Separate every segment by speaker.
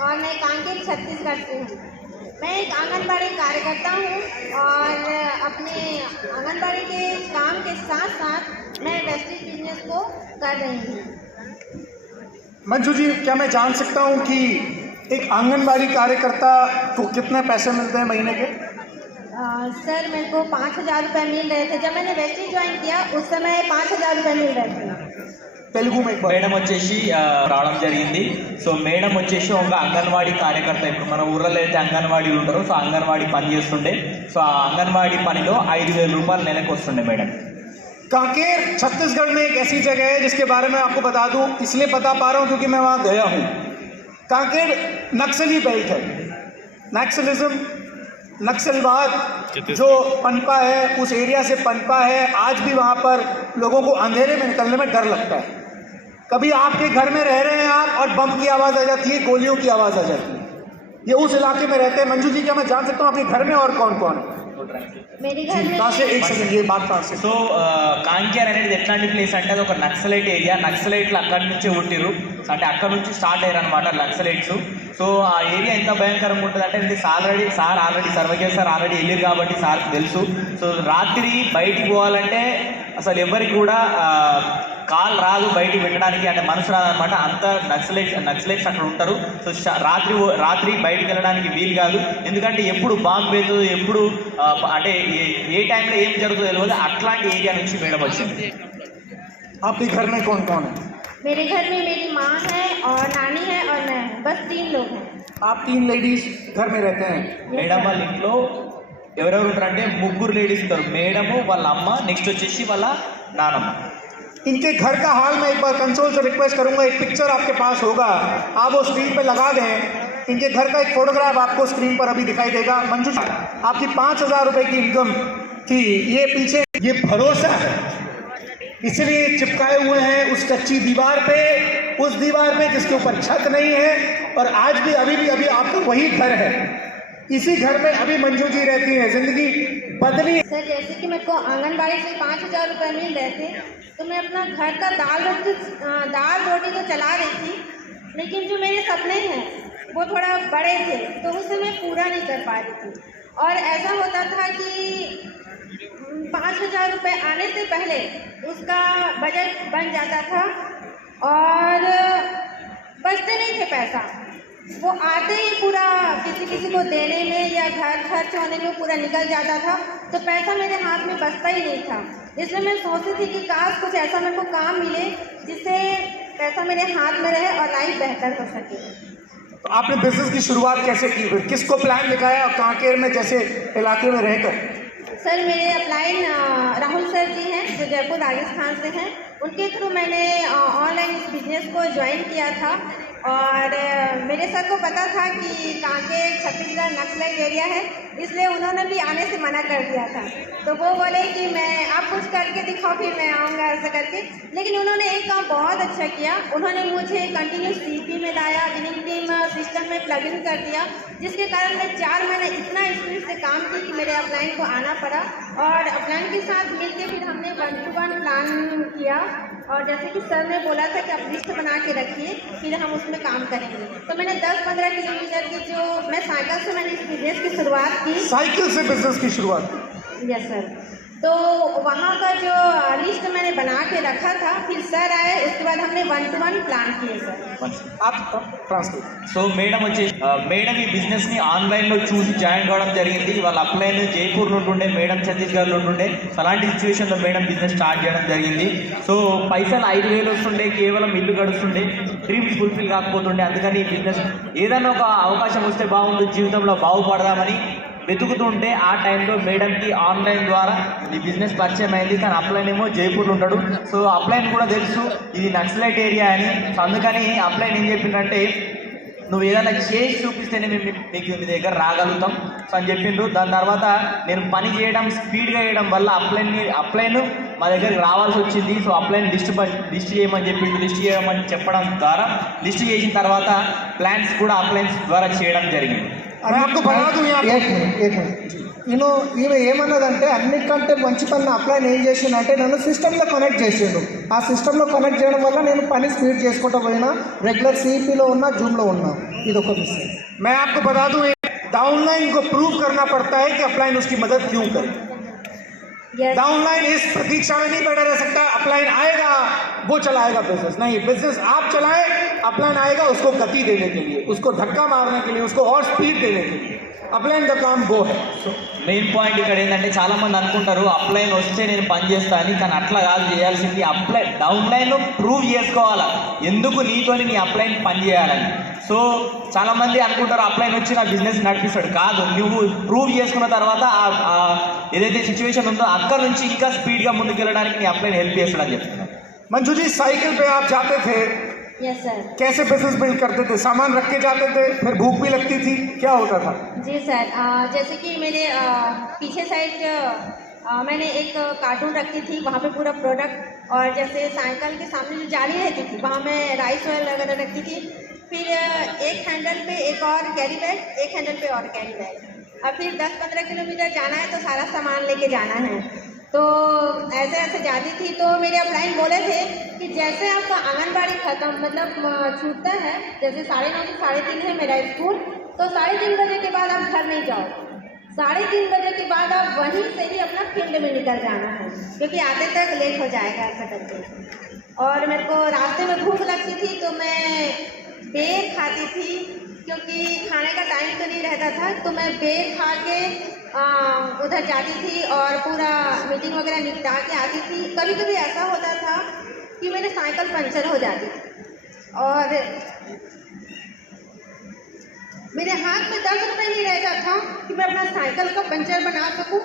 Speaker 1: और मैं कांकेर छत्तीसगढ़ से हूँ। मैं एक आंगनबाड़ी कार्यकर्ता हूँ और अपने आंगनबाड़ी के काम के साथ साथ मैं वेस्टेज बिज़नेस को कर रही हूँ।
Speaker 2: मंजू जी क्या मैं जान सकता हूँ कि एक आंगनबाड़ी कार्यकर्ता को कितने पैसे मिलते हैं महीने के?
Speaker 1: अ, सर मेरे को पाँच हज़ार रुपये मिल रहे थे। जब मैंने वेस्टेज ज्वाइन किया उस समय पाँच हज़ार रुपये मिल रहे थे
Speaker 2: तेलुगु में एक बार
Speaker 3: మేడం వచ్చేసి ఆ, రావడం జరిగింది సో మేడం వచ్చేసి ఒక అంగన్వాడీ కార్యకర్త ఇప్పుడు మన ఊర్లలో అయితే అంగన్వాడీలు ఉంటారో సో అంగన్వాడీ పని చేస్తుండే సో ఆ అంగన్వాడీ పనిలో ఐదు వేల రూపాయలు నెలకు వస్తుండే మేడం
Speaker 2: कांकेर छत्तीसगढ़ में एक ऐसी जगह है जिसके बारे में आपको बता दूं इसलिए बता पा रहा हूं क्योंकि मैं वहां गया हूं कांकेर नक्सली बेल्ट है नक्सलिज्म नक्सलवाद जो पनपा है उस एरिया से पनपा है आज भी वहाँ पर लोगों को अंधेरे में निकलने में डर लगता है। कभी आपके घर में रह रहे हैं आप और बम की आवाज़ आ जाती है गोलियों की आवाज़ आ जाती है। ये उस इलाके में रहते हैं। मंजू जी क्या मैं जान सकता हूँ आपके घर में और कौन कौन है?
Speaker 3: సో కాంకేర్ uh, అనేది ఎట్లాంటి ప్లేస్ అంటే అది ఒక నక్సలైట్ ఏరియా నక్సలైట్లు అక్కడి నుంచే పుట్టిరు అంటే అక్కడ నుంచి స్టార్ట్ అయ్యారు అనమాట నక్సలైట్స్. సో ఆ ఏరియా ఎంత భయంకరంగా ఉంటుంది అంటే ఇది ఆల్రెడీ సార్ ఆల్రెడీ సర్వకేర్ సార్ ఆల్రెడీ వెళ్ళారు కాబట్టి సార్కి తెలుసు. సో రాత్రి బయటికి పోవాలంటే అసలు ఎవరికి కూడా కాల్ రాదు బయటికి పెట్టడానికి అంటే మనసు రాదనమాట అంత నక్సలైట్ నక్సలైట్స్ అక్కడ ఉంటారు సో ష- రాత్రి ఓ- రాత్రి బయటికి వెళ్ళడానికి వీలు కాదు ఎందుకంటే ఎప్పుడు బాంబు వేస్తుందో ఎప్పుడు ఆ, అంటే ఏ- ఏ టైంలో ఏం జరుగుతుందో తెలియదు అట్లాంటి ఏరియా నుంచి మేడం వచ్చింది
Speaker 2: आपके घर में कौन कौन है
Speaker 1: मेरे घर में मेरी माँ है और नानी है और मैं हूँ। बस तीन लोग हैं
Speaker 2: आप तीन लेडीज घर में रहते हैं
Speaker 3: మేడం వాళ్ళ ఇంట్లో ఎవరెవరు ఉంటారంటే ముగ్గురు లేడీస్ ఉంటారు మేడము వాళ్ళ అమ్మ నెక్స్ట్ వచ్చేసి వాళ్ళ నానమ్మ
Speaker 2: इनके घर का हाल मैं एक बार कंसोल से रिक्वेस्ट करूँगा, एक पिक्चर आपके पास होगा। आप वो स्क्रीन पे लगा दें। इनके घर का एक फोटोग्राफ आपको स्क्रीन पर अभी दिखाई देगा। मंजू आपकी पाँच हज़ार रुपए की इनकम थी। ये पीछे, ये भरोसा है। इसलिए चिपकाए हुए हैं उस कच्ची दीवार पे, उस दीवार पे जिसके ऊपर छत नहीं है, और आज भी, अभी भी, अभी आपका वही घर है। इसी घर में अभी मंजू जी रहती है। ज़िंदगी बदली
Speaker 1: सर, जैसे कि मेरे को आंगनबाड़ी से पाँच हज़ार रुपये मिल रहे थे तो मैं अपना घर का दाल रोटी दाल रोटी तो चला रही थी, लेकिन जो मेरे सपने हैं, वो थोड़ा बड़े थे तो उसे मैं पूरा नहीं कर पा रही थी। और ऐसा होता था कि पाँच हज़ार रुपये आने से पहले उसका बजट बन जाता था और बचते नहीं थे पैसा। वो आते ही पूरा किसी किसी को देने में या घर खर्च होने में पूरा निकल जाता था तो पैसा मेरे हाथ में बचता ही नहीं था। इसलिए मैं सोचती थी कि काश कुछ ऐसा मेरे को काम मिले जिससे पैसा मेरे हाथ में रहे और लाइफ बेहतर हो सके।
Speaker 2: तो आपने बिज़नेस की शुरुआत कैसे की? फिर किसको प्लान दिखाया और कहाँ कांकेर में जैसे इलाके में रहकर?
Speaker 1: सर मेरे अपलाइन राहुल सर जी हैं जो जयपुर राजस्थान से हैं। उनके थ्रू मैंने ऑनलाइन इस बिज़नेस को ज्वाइन किया था। और मेरे सर को पता था कि कांकेर छत्तीसगढ़ नक्सलाइट एरिया है, इसलिए उन्होंने भी आने से मना कर दिया था। तो वो बोले कि मैं, आप कुछ करके दिखाओ, फिर मैं आऊँगा ऐसा करके। लेकिन उन्होंने एक काम बहुत अच्छा किया। उन्होंने मुझे कंटिन्यू सी में लाया विनिंग टीम सिस्टम में प्लग इन कर दिया, जिसके कारण मैं चार महीने इतना स्पीड से काम की कि मेरे अपलाइन को आना पड़ा। और अपलाइन के साथ मिलके फिर हमने वन टू वन प्लान किया। और जैसे कि सर ने बोला था कि आप लिस्ट बना के रखिए फिर हम उसमें काम करेंगे। तो मैंने 10-15 किलोमीटर की जो मैं साइकिल से मैंने इस बिज़नेस की शुरुआत की।
Speaker 2: साइकिल से बिज़नेस की शुरुआत? की
Speaker 1: यस सर तो वहाँ का जो लिस्ट मैंने बना के रखा था फिर सर आए उसके बाद हमने वन टू वन प्लान किए सर
Speaker 2: आप ट्रांसलेट
Speaker 3: సో మేడం వచ్చేసి ఆ, మేడం ఈ బిజినెస్ ని ఆన్లైన్ లో చూసి జాయిన్ కావడం జరిగింది వాళ్ళ అప్లైన్ జైపూర్ నుండి ఉండే మేడం ఛత్తీస్గఢ్ నుండి ఉండే సో అలాంటి సిచ్యువేషన్ లో మేడం బిజినెస్ స్టార్ట్ చేయడం జరిగింది సో పైసలు ఐదు వేలు వస్తుండే కేవలం ఇల్లు గడుస్తుండే డ్రీమ్స్ ఫుల్ఫిల్ కాకపోతుండే అందుకని ఈ బిజినెస్ ఏదైనా ఒక అవకాశం వస్తే బాగుంది జీవితంలో బాగుపడదామని వెతుకుతుంటే ఆ టైంలో మేడంకి ఆన్లైన్ ద్వారా ఈ బిజినెస్ పరిచయం అయింది కానీ అప్లైన్ ఏమో జైపూర్లో ఉంటాడు సో అప్లైన్ కూడా తెలుసు ఇది నక్సలైట్ ఏరియా అని. సో అందుకని అప్లైన్ ఏం చెప్పిందంటే నువ్వు ఏదైనా చేసి చూపిస్తేనే మేము మీకు మీ దగ్గర రాగలుగుతాం. సో అని చెప్పిండ్రు దాని తర్వాత నేను పని చేయడం స్పీడ్గా చేయడం వల్ల అప్లైన్ అప్లైన్ మా దగ్గరికి రావాల్సి వచ్చింది. సో అప్లైన్ లిస్ట్ లిస్ట్ చేయమని చెప్పిండు. లిస్ట్ చేయమని చెప్పడం ద్వారా లిస్ట్ చేసిన తర్వాత ప్లాన్స్ కూడా అప్లైన్స్ ద్వారా చేయడం జరిగింది.
Speaker 2: मैं आपको बता दूं यहाँ
Speaker 4: ఏక్ మినిట్ ఏక్ మినిట్ నేను ఈమె ఏమన్నదంటే అన్నిటికంటే మంచి పని నా అప్లైన్ ఏం చేసిండంటే నన్ను సిస్టంలో కనెక్ట్ చేసిండు ఆ సిస్టంలో కనెక్ట్ చేయడం వల్ల నేను పని స్పీడ్ చేసుకుంటూ పోయినా రెగ్యులర్ సిఈపిలో ఉన్నా జూమ్లో ఉన్నా ఇది ఒక మిస్టేక్
Speaker 2: मैं आपको बता दूं डाउनलाइन को प्रूव करना पड़ता है कि अपलाइन उसकी मदद क्यों करे
Speaker 1: यस
Speaker 2: डाउनलाइन इस प्रतीक्षा में नहीं बैठा रह सकता अपलाइन आएगा वो चलाएगा बिजनेस नहीं बिजनेस आप चलाएं अपलाइन आएगा उसको गति देने के लिए उसको धक्का मारने के लिए उसको और स्पीड देने के लिए अपलाइन का काम वो है
Speaker 3: మెయిన్ పాయింట్ ఇక్కడ ఏంటంటే చాలా మంది అనుకుంటారు అప్లైన్ వస్తే నేను పని చేస్తాను కానీ అట్లా కాదు చేయాల్సింది అప్లై డౌన్ లైన్ ప్రూవ్ చేసుకోవాలా ఎందుకు నీతోని నీ అప్లైన్ పని చేయాలని సో చాలా మంది అనుకుంటారు అప్లైన్ వచ్చి నా బిజినెస్ నడిపిస్తాడు కాదు నువ్వు ప్రూవ్ చేసుకున్న తర్వాత ఆ- ఆ ఏదైతే సిచ్యువేషన్ ఉందో అక్కడ నుంచి ఇంకా స్పీడ్గా ముందుకు వెళ్ళడానికి నీ అప్లైన్ హెల్ప్ చేస్తాడు అని చెప్తున్నాను
Speaker 2: मंजू जी साइकिल पे आप जाते थे
Speaker 1: यस सर
Speaker 2: कैसे बिजनेस बिल्ड करते थे सामान रख के जाते थे फिर भूख भी लगती थी क्या होता था
Speaker 1: जी सर अ, जैसे कि मेरे अ, पीछे साइड अ, मैंने एक कार्टून रखी थी वहाँ पे पूरा प्रोडक्ट और जैसे साइकिल के सामने जो जाली रहती थी वहाँ मैं राइस ऑयल वगैरह रखती थी फिर एक हैंडल पे एक और कैरी बैग, एक हैंडल पे और कैरी बैग। और फिर 10-15 किलोमीटर जाना है तो सारा सामान लेके जाना है। तो ऐसे ऐसे जाती थी तो मेरे अपलाइन बोले थे कि जैसे आपका आंगनबाड़ी खत्म मतलब छूटता है, जैसे साढ़े नौ से साढ़े तीन है मेरा स्कूल तो साढ़े तीन बजे के बाद आप घर नहीं जाओ। साढ़े तीन बजे के बाद आप वहीं से ही अपना फ़ील्ड में निकल जाना है, क्योंकि आते तक लेट हो जाएगा ऐसा करके। और मेरे को रास्ते में भूख लगती थी तो मैं बेर खाती थी, क्योंकि खाने का टाइम तो नहीं रहता था तो मैं बेर खा के उधर जाती थी और पूरा मीटिंग वगैरह निपटा के आती थी। कभी कभी ऐसा होता था कि मेरे साइकिल पंचर हो जाती थी और मेरे हाथ में दस रुपये नहीं रहता था कि मैं अपना साइकिल का पंचर बना सकूँ।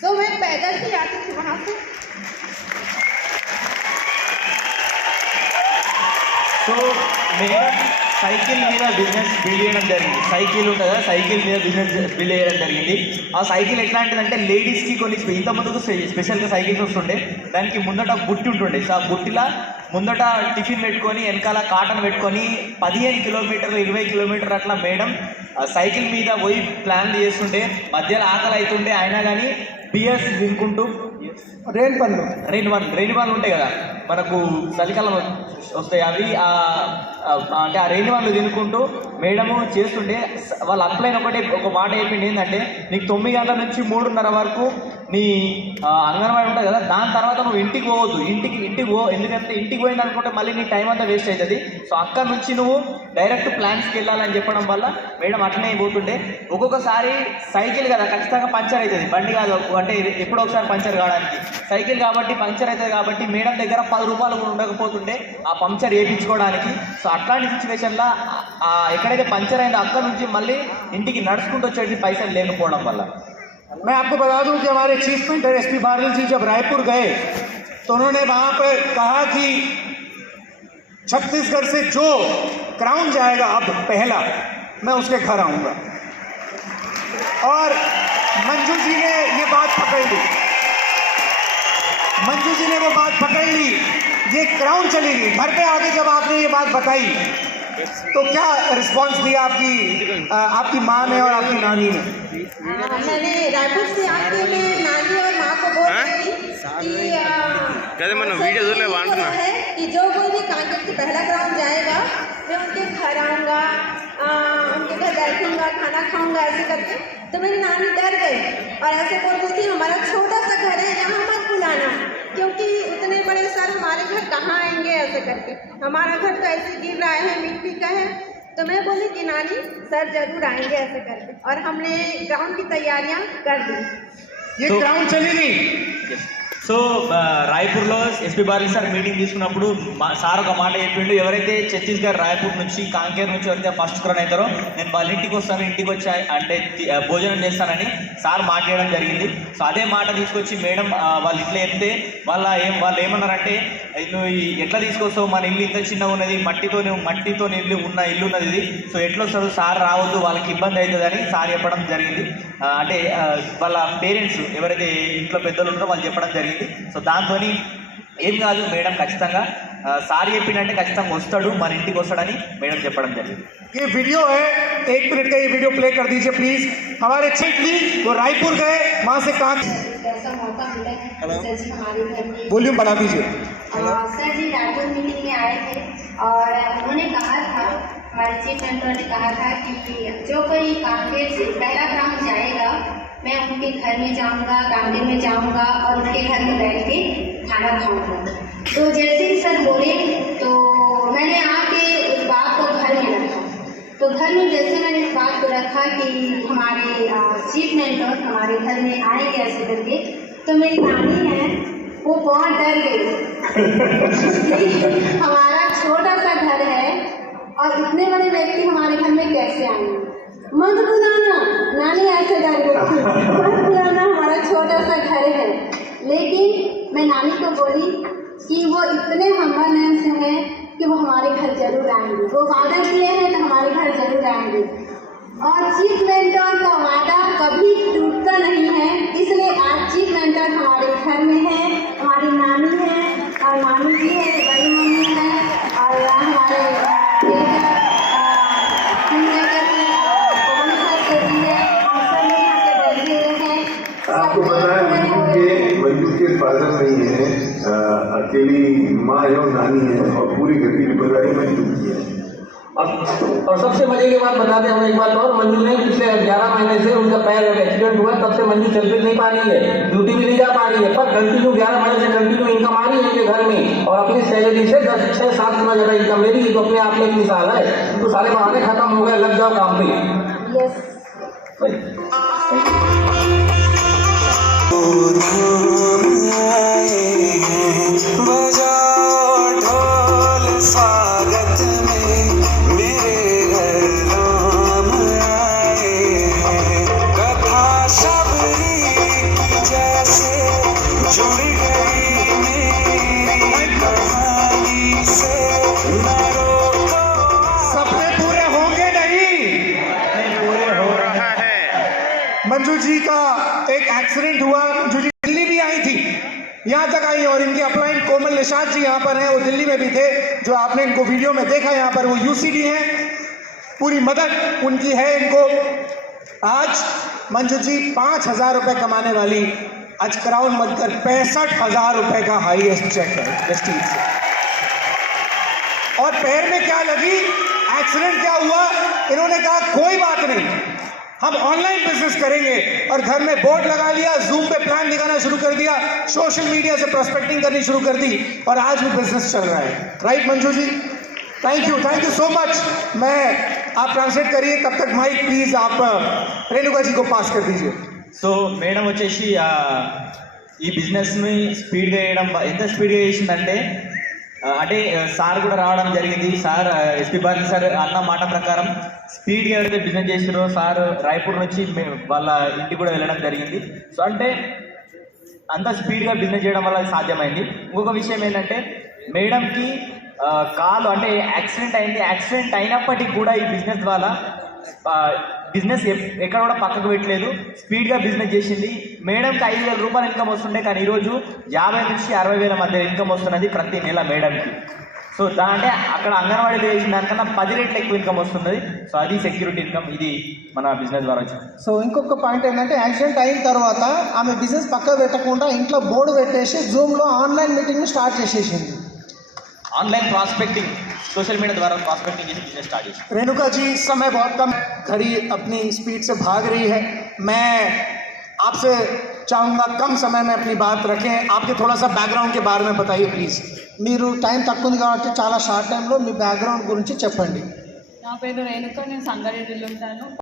Speaker 1: तो मैं पैदल ही आती थी वहाँ से।
Speaker 3: సో మెయిన్ సైకిల్ మీద బిజినెస్ బిల్డ్ చేయడం జరిగింది. సైకిల్ ఉంటుందా సైకిల్ మీద బిజినెస్ బిల్డ్ చేయడం జరిగింది. ఆ సైకిల్ ఎట్లాంటిదంటే లేడీస్కి కొన్ని ఇంత ముందుకు స్పెషల్గా సైకిల్స్ వస్తుండే. దానికి ముందట బుట్టి ఉంటుండే. సో ఆ బుట్టిలా ముందట టిఫిన్ పెట్టుకొని వెనకాల కాటన్ పెట్టుకొని పదిహేను కిలోమీటర్లు ఇరవై కిలోమీటర్ అట్లా మేడం ఆ సైకిల్ మీద పోయి ప్లాన్ చేస్తుండే. మధ్యలో ఆకలి అవుతుండే అయినా కానీ బియర్స్ వినుకుంటూ?
Speaker 4: రెయిన్ పనులు.
Speaker 3: రెయిన్ వన్ రెయిన్ వన్ ఉంటాయి కదా. మనకు చలికాలం వస్తాయి. అవి అంటే ఆ రెయిన్ వన్లు తినుకుంటూ మేడము చేస్తుంటే వాళ్ళ అప్లైన్ ఒకటే ఒక మాట చెప్పింది ఏంటంటే నీకు తొమ్మిది గంటల నుంచి మూడున్నర వరకు నీ అంగన్వాడి అంగన్వాడీ ఉంటుంది కదా దాని తర్వాత నువ్వు ఇంటికి పోవద్దు. ఇంటికి ఇంటికి పో ఎందుకంటే ఇంటికి పోయింది అనుకుంటే మళ్ళీ నీ టైం అంతా వేస్ట్ అవుతుంది సో అక్కడ నుంచి నువ్వు డైరెక్ట్ ప్లాన్స్కి వెళ్ళాలని చెప్పడం వల్ల మేడం అట్లనే పోతుండే. ఒక్కొక్కసారి సైకిల్ కదా ఖచ్చితంగా పంచర్ అవుతుంది బండి కాదు అంటే ఎప్పుడో ఒకసారి పంచర్ కావడానికి. సైకిల్ కాబట్టి పంచర్ అవుతుంది కాబట్టి మేడం దగ్గర పది రూపాయలు కూడా ఉండకపోతుండే ఆ పంచర్ వేయించుకోవడానికి. సో అట్లాంటి సిచ్యువేషన్లో ఎక్కడైతే పంచర్ అయిందో అక్కడ నుంచి మళ్ళీ ఇంటికి నడుచుకుంటూ వచ్చేది పైసలు లేకపోవడం వల్ల.
Speaker 2: मैं आपको बता दूँ कि हमारे चीफ मिनिस्टर एस पी बादल जी जब रायपुर गए तो उन्होंने वहाँ पर कहा कि छत्तीसगढ़ से जो क्राउन जाएगा, अब पहला, मैं उसके घर आऊँगा। और मंजू जी ने ये बात पकड़ ली। मंजू जी ने वो बात पकड़ ली, ये क्राउन चली गई। घर पे आके जब आपने ये बात बताई तो क्या रिस्पांस दिया आपकी आपकी माँ ने और आपकी नानी ने?
Speaker 1: हाँ, मैंने रायपुर से आके मैं नानी और माँ को बोल रही
Speaker 5: कहते मैंने वीडियो ले
Speaker 1: बोला है कि जो कोई भी कांकेर के पहला ग्राउंड जाएगा मैं उनके घर आऊँगा उनके घर बैठूँगा खाना खाऊँगा ऐसे करके तो मेरी नानी डर गई। और ऐसे बोल रही थी हमारा छोटा सा घर है यहाँ मत बुलाना। क्योंकि उतने बड़े सर हमारे घर कहाँ आएँगे ऐसे करके? हमारा घर तो ऐसे गिर रहा है मिट्टी का है। तो मैं बोली कि नानी सर ज़रूर आएँगे ऐसे करके। और हमने ग्राउंड की तैयारियाँ कर दी।
Speaker 2: ये
Speaker 3: तो-
Speaker 2: ग्राउंड चली गई
Speaker 3: సో రాయపూర్లో రాయ్పూర్లో ఎస్పీ బార్లీ సార్ మీటింగ్ తీసుకున్నప్పుడు మా సార్ ఒక మాట చెప్పిండు. ఎవరైతే ఛత్తీస్గఢ్ రాయ్పూర్ నుంచి కాంకేర్ నుంచి ఎవరైతే ఫస్ట్ క్రౌన్ అవుతారో నేను వాళ్ళ ఇంటికి వస్తాను ఇంటికి వచ్చి అంటే భోజనం చేస్తానని సార్ మాట చేయడం జరిగింది. సో అదే మాట తీసుకొచ్చి మేడం వాళ్ళు వాళ్ళ ఇంట్లో చెప్తే వాళ్ళ ఏం వాళ్ళు ఏమన్నారంటే నువ్వు ఎట్లా తీసుకొస్తావు? మన ఇల్లు ఇంత చిన్నగా ఉన్నది మట్టితో మట్టితో ఇల్లు ఉన్న ఇల్లు ఉన్నది ఇది. సో ఎట్లా వస్తారు సార్ రావద్దు వాళ్ళకి ఇబ్బంది అవుతుందని సార్ చెప్పడం జరిగింది. అంటే వాళ్ళ పేరెంట్స్ ఎవరైతే ఇంట్లో పెద్దలు ఉన్నారో వాళ్ళు చెప్పడం జరిగింది. సో దాంతో ఏం కాదు మేడం ఖచ్చితంగా ఆ, సార్ చెప్పిండంటే ఖచ్చితంగా వస్తాడు మన ఇంటికి వస్తాడని మేడం చెప్పడం జరిగింది
Speaker 2: ये वीडियो है एक मिनट का ये वीडियो प्ले कर दीजिए प्लीज हमारे छिटली वो रायपुर गए वहां से कहा
Speaker 1: ऐसा मौका मिला है सर जी हमारे घर की
Speaker 2: वॉल्यूम बढ़ा दीजिए
Speaker 1: अ, सर जी रायपुर मीटिंग में आए थे और उन्होंने कहा था हमारे चीफ मेंटर ने कहा था कि जो कोई कांकेर से पहला ग्राम जाएगा मैं उनके घर में जाऊँगा गांधी में जाऊँगा और उनके घर में बैठ के खाना खाऊँगा। तो जैसे ही सर बोले तो मैंने आके उस बात को घर में रखा। तो घर में जैसे मैंने इस बात को रखा कि हमारे चीफ मेंटर हमारे घर में आएँगे ऐसे करके तो मेरी नानी है, वो बहुत डर गई। हमारा छोटा सा घर है और इतने बड़े व्यक्ति हमारे घर में कैसे आएँगे? बुलाना नानी ऐसे डर गई मत बुलाना हमारा छोटा सा घर है लेकिन मैं नानी को बोली कि वो इतने हम्बल से हैं कि वो हमारे घर ज़रूर आएँगे। वो वादा किए हैं तो हमारे घर ज़रूर आएँगे। और चीफ मेंटर का वादा कभी टूटता नहीं है, इसलिए आज चीफ मेंटर हमारे घर में है, हमारी नानी है और नानी जी है। और
Speaker 6: सबसे मज़े की बात बताते हैं एक बात और मंजू ने पिछले ग्यारह महीने से उनका पैर एक्सीडेंट हुआ तब से मंजू चल नहीं पा रही है ड्यूटी भी नहीं जा पा रही है, पर कंटिन्यू ग्यारह महीने से कंटिन्यू
Speaker 2: यहाँ तक आई और इनके अपलाइन कोमल निषाद जी यहाँ पर हैं, वो दिल्ली में भी थे, जो आपने इनको वीडियो में देखा यहाँ पर, वो यूसीडी हैं। पूरी मदद उनकी है इनको। आज मंजू जी पाँच हज़ार रुपये कमाने वाली आज क्राउन बनकर पैंसठ हज़ार रुपये का हाईएस्ट चेक है और पैर में क्या लगी? एक्सीडेंट क्या हुआ? इन्होंने कहा, कोई बात नहीं। हम ऑनलाइन बिजनेस करेंगे और घर में बोर्ड लगा लिया जूम पे प्लान दिखाना शुरू कर दिया सोशल मीडिया से प्रोस्पेक्टिंग करनी शुरू कर दी और आज भी बिजनेस चल रहा है right Manju ji thank you thank you so much मैं आप ट्रांसलेट करिए तब तक माइक प्लीज आप अ, रेणुका जी को पास कर दीजिए
Speaker 3: సో మేడం వచ్చేసి ఆ, ఈ బిజినెస్ని స్పీడ్గా వేయడం వల్ల- ఎంత స్పీడ్గా చేసిందంటే ఆ, అంటే ఆ, సార్ కూడా రావడం జరిగింది సార్ ఎస్పీ బాలి సార్ అన్న మాట ప్రకారం స్పీడ్గా అయితే బిజినెస్ చేస్తారో సార్ రాయపూర్ నుంచి మేము వాళ్ళ ఇంటికి కూడా వెళ్ళడం జరిగింది. సో అంటే అంత స్పీడ్గా బిజినెస్ చేయడం వల్ల సాధ్యమైంది. ఇంకొక విషయం ఏంటంటే మేడంకి కాలు అంటే యాక్సిడెంట్ అయింది. యాక్సిడెంట్ అయినప్పటికీ కూడా ఈ బిజినెస్ ద్వారా బిజినెస్ ఎక్కడ కూడా పక్కకు పెట్టలేదు. స్పీడ్గా బిజినెస్ చేసింది. మేడంకి ఐదు వేల రూపాయలు ఇన్కమ్ వస్తుండే కానీ ఈరోజు యాభై నుంచి అరవై వేల మధ్య ఇన్కమ్ వస్తున్నది ప్రతి నెల మేడంకి సో దా అంటే అక్కడ అంగన్వాడీలో చేసిన దానికన్నా పది రెట్లు ఎక్కువ ఇన్కమ్ వస్తున్నది సో అది సెక్యూరిటీ ఇన్కమ్ ఇది మన బిజినెస్ ద్వారా వచ్చింది
Speaker 4: సో ఇంకొక పాయింట్ ఏంటంటే యాక్సిడెంట్ అయిన తర్వాత ఆమె బిజినెస్ పక్క పెట్టకుండా ఇంట్లో బోర్డు పెట్టేసి జూమ్లో ఆన్లైన్ మీటింగ్ స్టార్ట్ చేసేసింది
Speaker 3: ఆన్లైన్ ప్రాస్పెక్టింగ్ సోషల్ మీడియా ద్వారా ప్రాస్పెక్టింగ్ చేసి బిజినెస్ స్టార్ట్ చేసి
Speaker 2: रेणुका जी समय बहुत कम घड़ी अपनी स्पीड से भाग रही है मैं आपसे चाहूँगा कम समय में अपनी बात रखें आपके थोड़ा सा बैकग्राउंड के बारे में बताइए प्लीज़
Speaker 4: మీరు టైం తక్కువ ఉంది కాబట్టి చాలా షార్ట్ టైంలో మీ బ్యాక్గ్రౌండ్ గురించి చెప్పండి
Speaker 7: నా పేరు రేణుక నేను సంగారెడ్డిలో ఉంటాను